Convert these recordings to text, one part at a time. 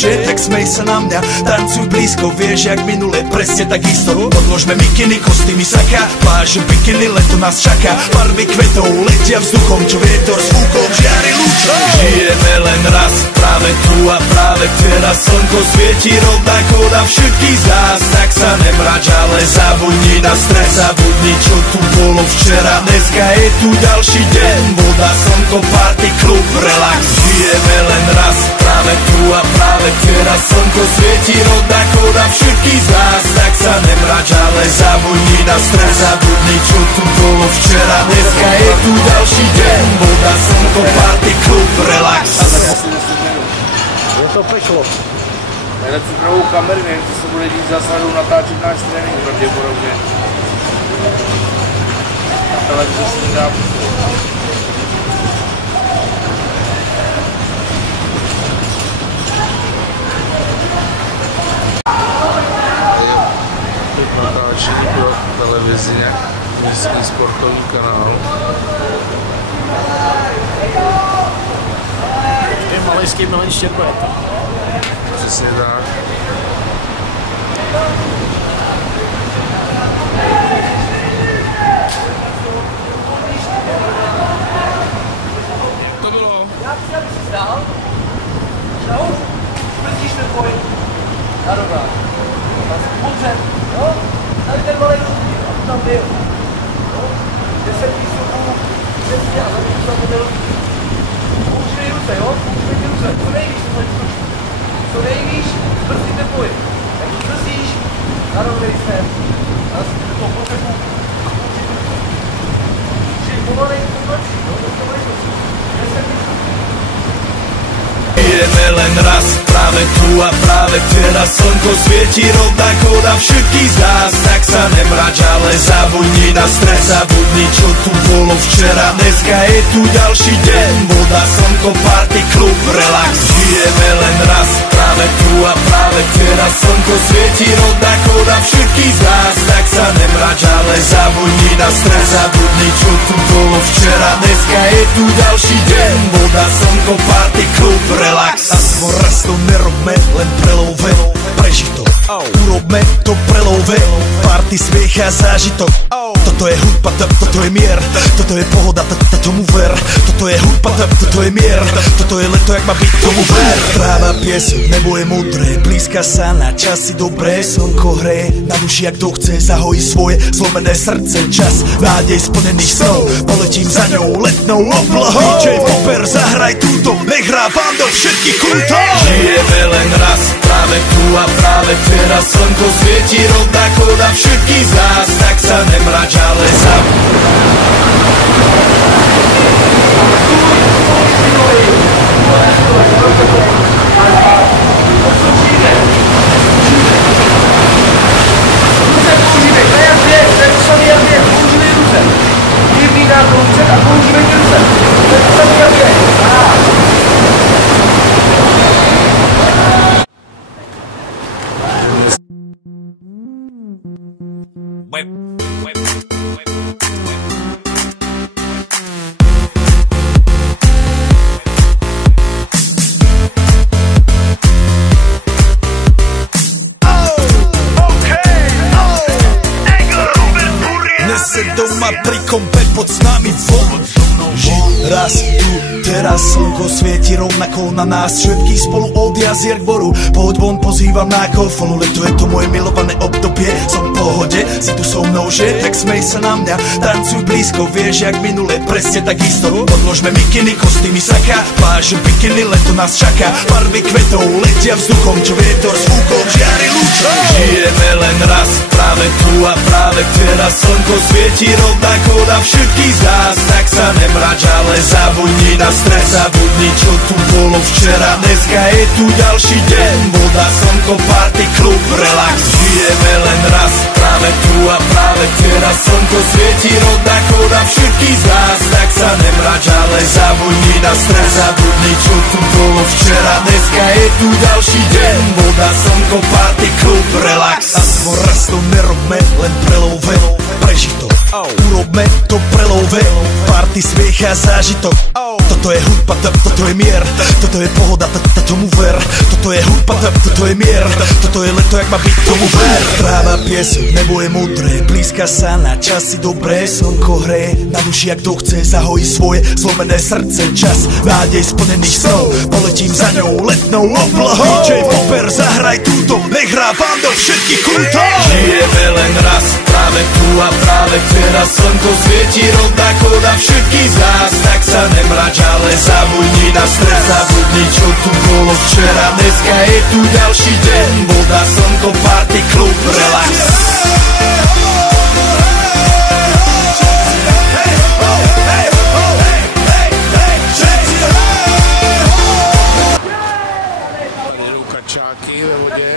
Tak smej sa na mňa, tancuj blízko, vieš jak minule, presne tak isto. Odložme mikiny, kostýmy, saka, pláže, bikiny, leto nás čaká. Farby kvetov letia vzduchom, čo vietor s fúkom žiari lúčom. Žijeme len raz, práve tu a práve teraz slnko svieti rovnako na všetkých z nás. Tak sa nemrač, ale zabudni na stres, zabudni čo tu bolo včera. Dneska je tu ďalší deň, voda, slnko, party, klub, relax. Žijeme len raz, práve tu a práve teraz slnko svieti rovnako na všetkých z nás. Tak sa nemrač, ale zabudni na stres, zabudni čo tu bolo včera. Dneska je tu ďalší deň, voda, slnko, party, klub, relax. Je to peklo. Jde cukrovou kameru, nevím, co se bude dít zásadu natáčet náš trénink pravděpodobně. Na televizi se nedá pustit. Natáčení pro televizi, místní sportovní kanál. Je malejský mnohem štěpete. Přesně tak. Jak to bylo? Já jsem si zdál. Šaut, brzdíš ten pojď. Na dobrá. Dobře, jo? Tady ten malej rozdíl, a to tam byl. 10 výstupů, přesně, a za mě to byl. Použili ruce, jo? Použili ruce. Co nejvíš, co nejvíš, zbrzdí ten pojď. Jak zbrzdíš, na dobrý jsem. A to potřebu. Čili pomalej, pomalej, jo? To nejvíš. 10 výstupů. Žijeme len raz, práve tu a práve teraz slnko svieti rovnako na všetkých z nás. Tak sa nemrač, ale zabudni na stres, zabudni čo tu bolo včera. Dneska je tu ďalší deň, voda, slnko, party, klub, relax. Žijeme len raz, práve tu a práve teraz slnko svieti rovnako na všetkých z nás. Tak sa nemrač, ale zabudni na stres, zabudni čo tu bolo včera. Dneska je tu ďalší deň, voda, slnko, party, klub, relax. Aspoň raz to nerobme, len prelove, prežij to. Urobme to prelove, party, smiech a zážitok. Toto je hudba, toto je mier, toto je pohoda, tomu ver. Toto je hudba, toto je mier, toto je leto, jak má byť, tomu ver. Tráva, piesok, nebo je modré, blízka sa na časy dobré. Slnko hreje na duši, jak kto chce, zahojí svoje zlomené srdce. Čas nádej splnených snov, poletím za ňou letnou oblohou. DJ Popper, zahraj túto, nech hrá vám do všetkých kútov. Žijeme len raz, práve tu a práve teraz slnko svieti rovnako na všetkých z nás. Tak sa nemrač, ale nese doma pri kompe, pod s nami von. Raz tu, teraz slnko svieti rovnako na nás. Všetkých spolu od jazier k boru, pohoď von, pozývam na kofolu. Leto je to moje milované obdobie, som v pohode, si tu so mnou, že? Tak smej sa na mňa, tancuj blízko, vieš jak minule, presne tak isto. Odložme mikiny, kostýmy, saka, pláže, bikiny, leto nás čaká. Farby kvetov letia vzduchom, čo vietor s fúkom žiari lúčom. Žijeme len raz, práve tu a práve teraz slnko svieti rovnako na všetkých z nás. Tak sa nemrač, ale zabudni na stres, stres. Zabudni, čo tu bolo včera, dneska je tu ďalší deň. Voda, slnko, party, klub, relax. Žijeme len raz, práve tu a práve teraz. Slnko svieti, rodná kóda všetkých z nás. Tak sa nemrač, ale zabudni na stres. Zabudni, čo tu bolo včera, dneska je tu ďalší deň. Voda, slnko, party, klub, relax. A svoj raz to nerobme, len prelove, prežitok. Urobme to prelove, party, smiech a zážitok. Toto je hudba, toto je mier, toto je pohoda, tomu ver. Toto je hudba, toto je mier, toto je leto, jak má byť, tomu ver. Tráva, piesok, nebo je modré, blízka sa na časy dobré. Slnko hreje na duši, jak to chce, zahojí svoje zlomené srdce. Čas nádej splnených snov, poletím za ňou letnou oblohou. DJ Popper, zahraj túto, nech hrá vám do všetkých kútov. Žijeme len raz, práve tu a práve teraz. Slnko svieti, rodná kóda všetkých z nás. Tak sa nemrač, ale zabudni na stres. Zabudni, čo tu bolo včera, dneska je tu ďalší deň. Voda, slnko, party, klub, relax. Jedou kačáky ve vodě.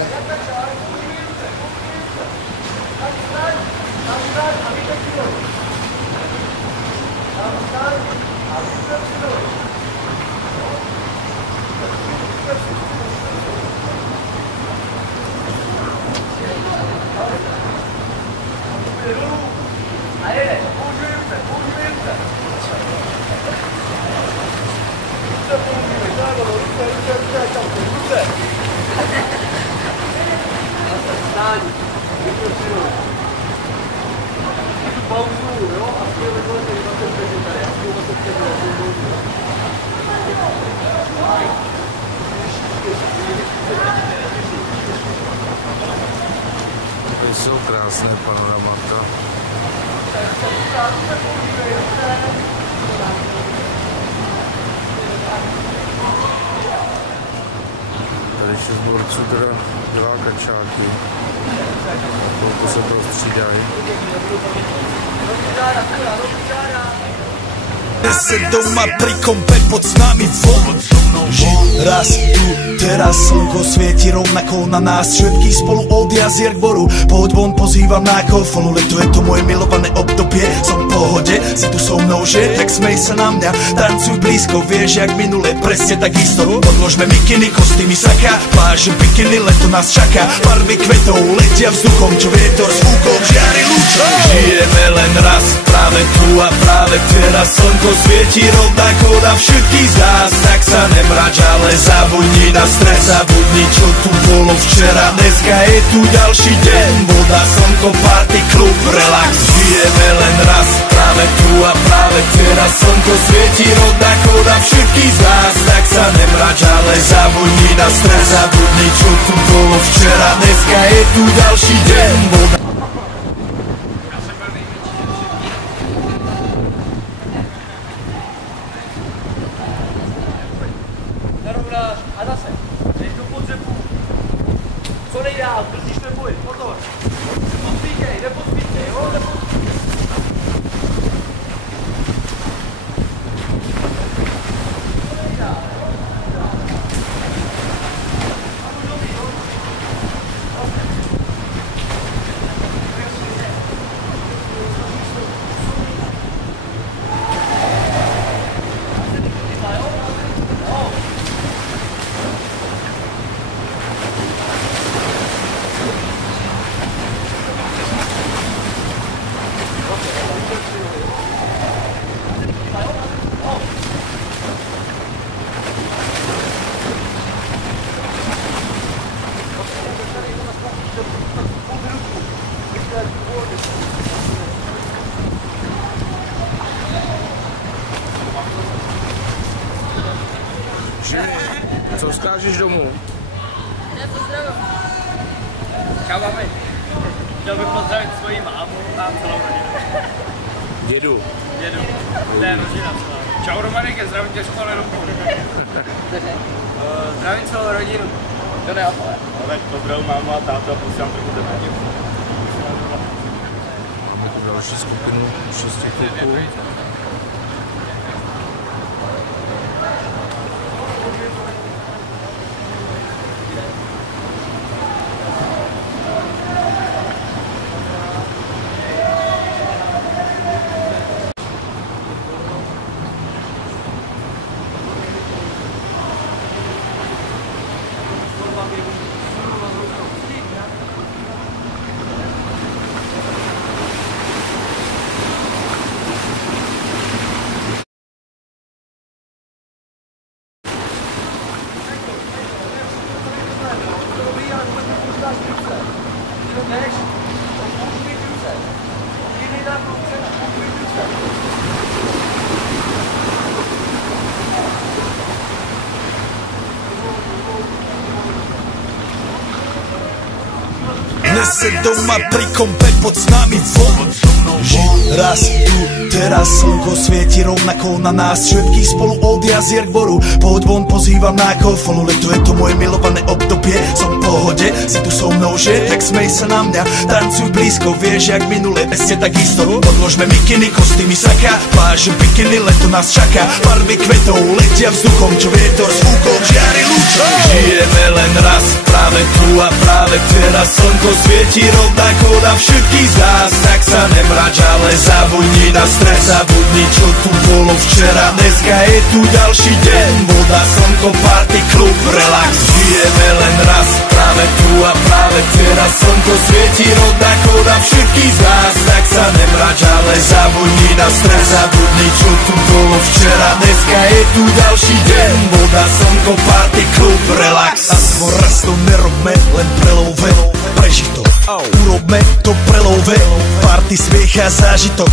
To jsou krásné panoramata. Tady 6 borců teda dělá kačáky. Chvilku se to střídají. Se doma pri kompe pod s nami von. Raz tu, teraz slnko svieti rovnako na nás. Všetky spolu od jazier k boru. Pohoď von, pozývam na kofolu. Leto je to moje milované obdobie. Som v pohode, si tu so mnou, že? Tak smej sa na mňa, tancuj blízko. Vieš, jak minule, presne tak isto. Podložme mikiny, kostýmy, saka, pláže, bikiny, leto nás čaká. Farby kvetov letia vzduchom, čo vietor s fúkom žiari lúčom. Žijeme len raz, práve tu a práve teraz. Slnko svieti, rodná kóda všetkých z nás. Tak sa nemrač, ale zabudni na stres. Zabudni, čo tu bolo včera, dneska je tu ďalší deň. Voda, slnko, party, klub, relax. Žijeme len raz, práve tu a práve teraz. Slnko svieti, rodná kóda všetkých z nás. Tak sa nemrač, ale zabudni na stres. Zabudni, čo tu bolo včera, dneska je tu ďalší deň. Voda. A zase, jdeš do podzemku. Co nejdál, brzdíš ten boj, pozor. Nepodspíkej, jo? Co vzkážeš domů? Já pozdravím. Čau, mami. Chtěl bych pozdravit svoji mámu a celou rodinu. Dědu. To je rodina celá. Čau, Romanike, zdravím tě škole Romku. Zdravím celou rodinu. To ne, ale. Tak pozdravím mámu a tátu a posílám trochu tebe. Máme tu další skupinu 6 kluků. zase doma pri kompe pod s nami von. Raz tu, teraz slnko svieti rovnako na nás všetkých spolu od jazier k boru. Poď von, pozývam na kofolu, leto je to moje milované obdobie. Som v pohode, si tu so mnou, že? Tak smej sa na mňa, tancuj blízko, vieš jak minule, ste takisto. Podložme mikiny, kostýmy, saka, pláže, bikiny, leto nás čaká. Farby kvetov letia vzduchom, čo vietor zvúkol žiari lúčom. Žijeme len raz, práve tu a práve teraz slnko svieti rovnako na všetkých z nás. Tak sa nemrač, ale zabudni na stres, zabudni čo tu bolo včera. Dneska je tu ďalší deň, voda, slnko, party, klub, relax. Žijeme len raz, práve tu a práve teraz slnko svieti rovnako na všetkých z nás. Tak sa nemrač, ale zabudni na stres, zabudni čo tu bolo včera. Dneska je tu ďalší deň, voda, slnko, party, klub, relax. Aspoň raz to nerobme, len prelove, preži to. Urobme to prelove, party, smiech a zážitok.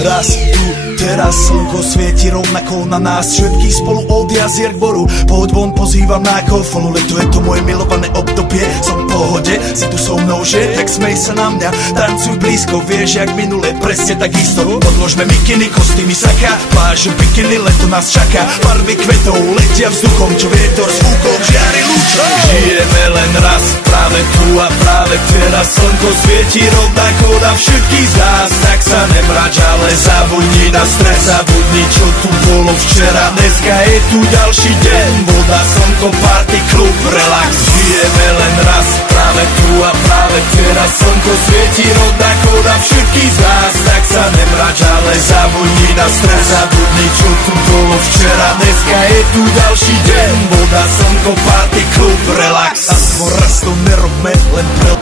Raz tu, teraz slnko svieti rovnako na nás všetkých spolu od jazier k boru. Poď von, pozývam na kofolu, leto je to moje milované obdobie. Som v pohode, si tu so mnou, že? Tak smej sa na mňa, tancuj blízko, vieš jak minule, presne takisto. Podložme mikiny, kostýmy, saka, pláže, bikiny, leto nás čaká. Farby kvetov letia vzduchom, čo vietor zvúkol žiari lúčom. Žijeme len raz, práve tu a práve teraz slnko svieti rovnako na všetkých z nás. Tak sa nemrač, ale zabudni na stres, zabudni čo tu bolo včera. Dneska je tu ďalší deň, voda, slnko, party, klub, relax. Žijeme len raz, práve tu a práve teraz slnko svieti rovnako na všetkých z nás. Tak sa nemrač, ale zabudni na stres, zabudni čo tu bolo včera. Dneska je tu ďalší deň, voda, slnko, party, klub, relax. Aspoň raz to nerobme, len pre...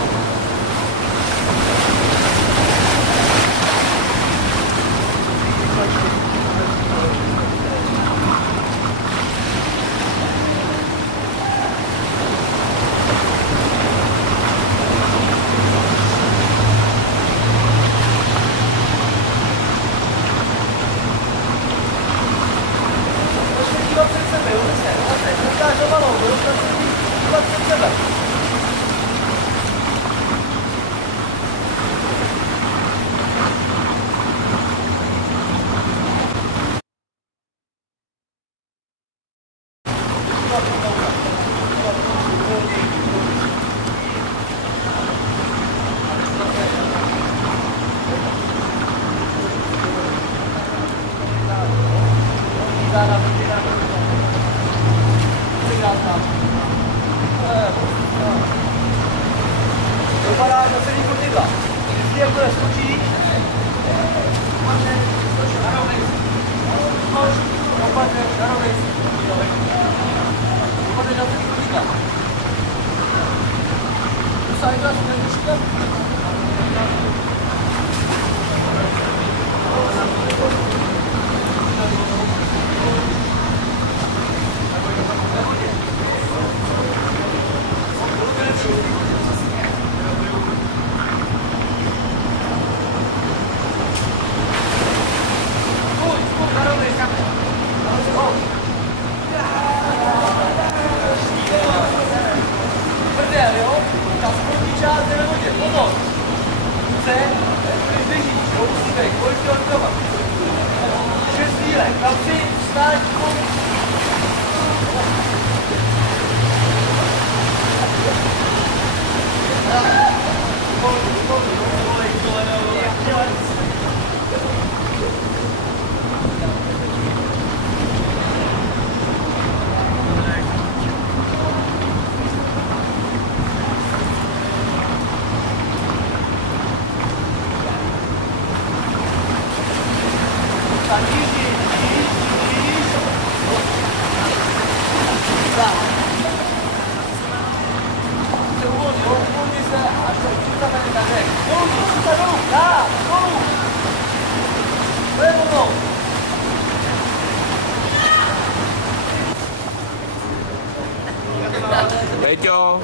Peťo.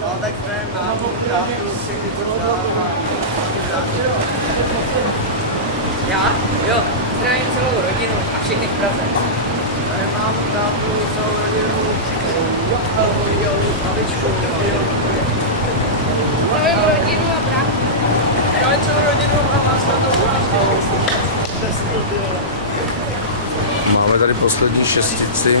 No tak jsme mámu, tátu, všechny to Já? Jo, zdravím celou rodinu a všechny v Praze. tady mámu, tátu, celou rodinu, babičku, Zdravím rodinu a bráchu. zdravím celou rodinu a vás na to Máme tady poslední šestici.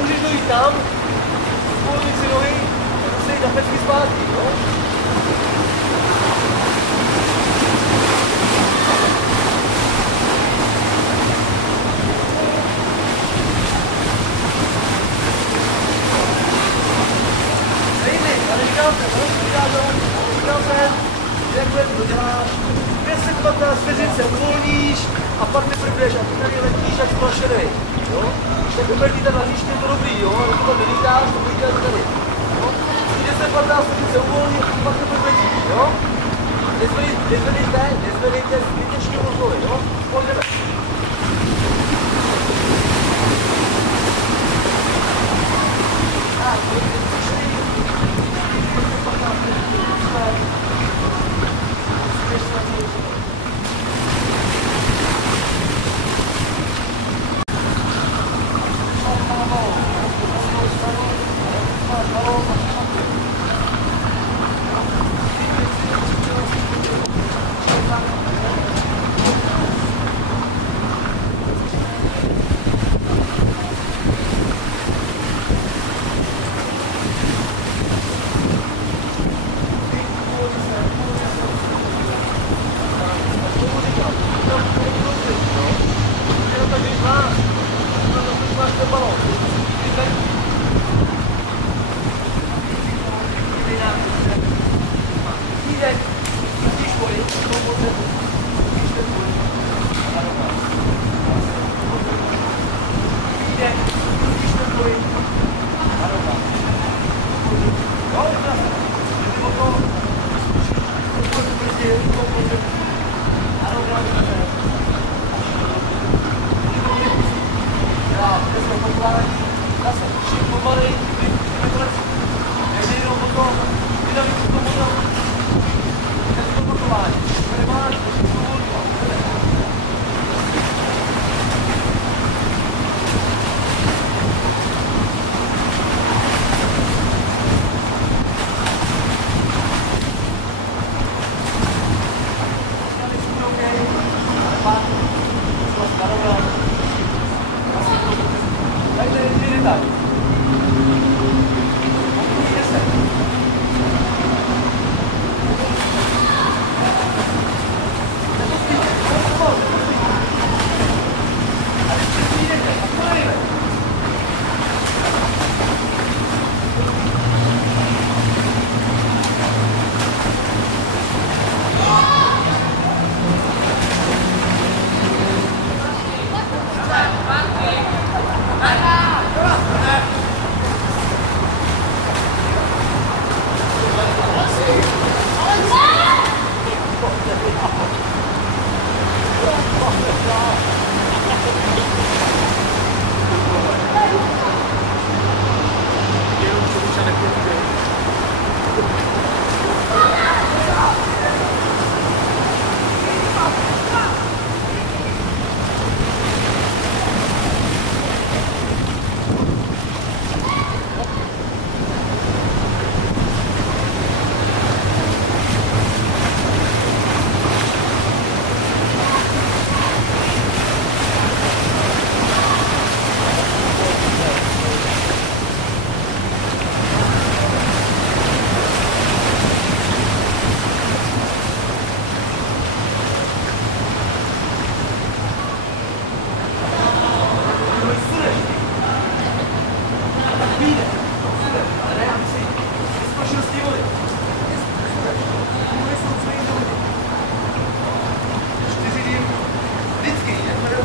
Můžeš dojít tam, spolnit si nohy, a se jít na pecky zpátky, jo? Nejmi, ale říkal jsem, že jakhle to děláš, 10-15 vteřin se uvolníš a pak neprvneš a ty tady letíš jak splašenej, jo? Tak ubertíte na hřiště, je to dobrý, jo? Ale to vylítáš, to vylítáš tady, jo? 10-15 vteřin se uvolní a pak neprvneš, jo? Nezvedejte zbytečně rozvoje, jo? Pojďme. Tak, Ano,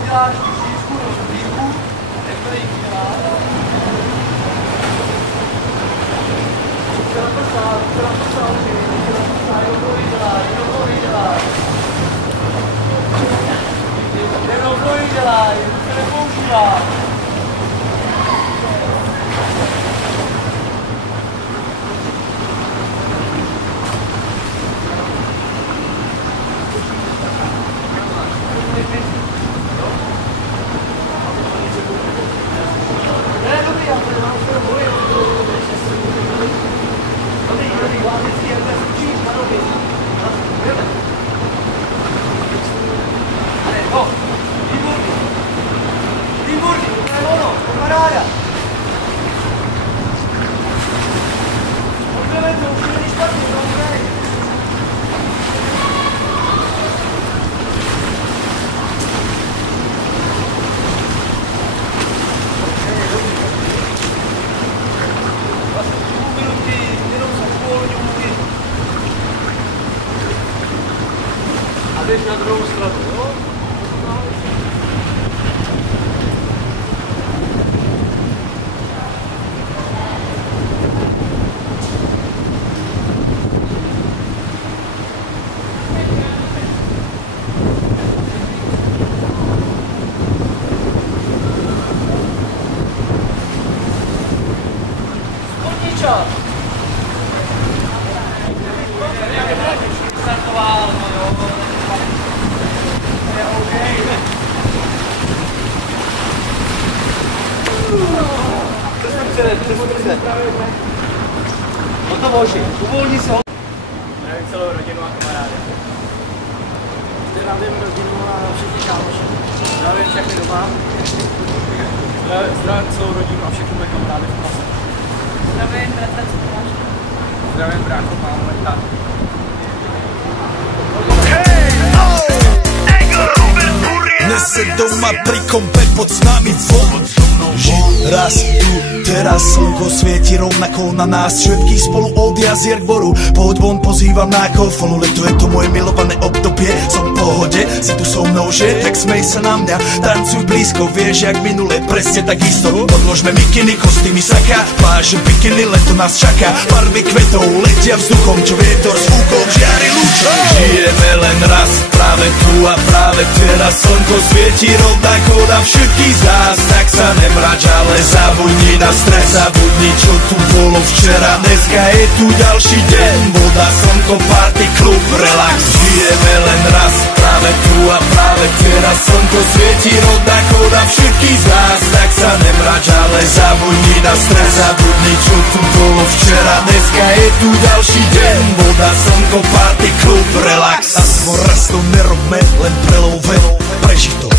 děláš šířku nebo dýchu, jak to jich děláš. Chtěla to stát, jenom to vyděláš. Jenom to vyděláš, to nepoužíváš. Jdeš na druhou stranu, jo? Spotniča! Startoval, no jo. O to boží, uvolni se ho. Zdravím celou rodinu a kamarády. Zdravím rodinu a všechny kámoši. Zdravím všechny doma. Zdravím celou rodinu a všechny moje kamarády v klase. Zdravím bratra, co to máš? Zdravím bráchu, mámu, tátu. Dnes se doma pri kompe pod s nami von. Žiť raz tu, teraz slnko svieti rovnako na nás všetkých spolu od jazier k boru. Pohoď von, pozývam na kofolu, leto je to moje milované obdobie. Som v pohode, si tu so mnou, že? Tak smej sa na mňa, tancuj blízko, vieš jak minule, presne tak isto. Podložme mikiny, kostýmy saka, pláže bikiny, leto nás čaká. Farby kvetov letia vzduchom, čo vietor s fúkom žiari lúčom. Žijeme len raz, práve tu a práve teraz slnko svieti rovnako na všetkých z nás. Tak sa nemrač, ale zabudni na stres, zabudni čo tu bolo včera. Dneska je tu ďalší deň, voda, slnko, party, klub, relax. Žijeme len raz, práve tu a práve teraz slnko svieti rovnako na všetkých z nás. Tak sa nemrač, ale zabudni na stres, zabudni čo tu bolo včera. Dneska je tu ďalší deň, voda, slnko, party, klub, relax. Aspoň raz to nerobme, len prelove, prežitok.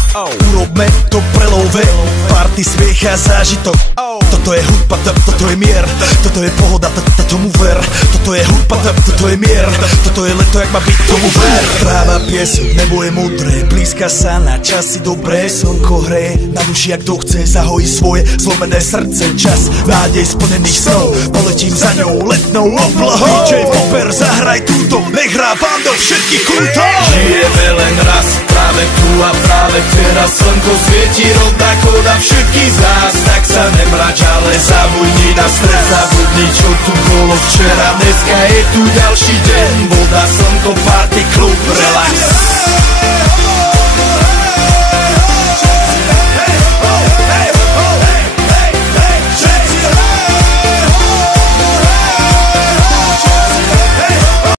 Urobme to prelove, party, smiech a zážitok. Toto je hudba, toto je mier, toto je pohoda, tomu ver. Toto je hudba, toto je mier, toto je leto, jak má byť, tomu ver. Tráva, piesok, nebo je modré, blízka sa na časy dobré. Slnko hreje na duši, jak to chce, zahojí svoje zlomené srdce. Čas nádej splnených snov, poletím za ňou letnou oblohou. DJ Popper, zahraj túto, nech hrá vám do všetkých kútov. Žijeme len raz, práve tu a práve teraz slnko svieti rovnako na všetkých z nás. Tak sa nemrač, ale zabudni na stres, zabudni čo tu bolo včera. Dneska je tu ďalší deň, voda, slnko, party, klub, relax.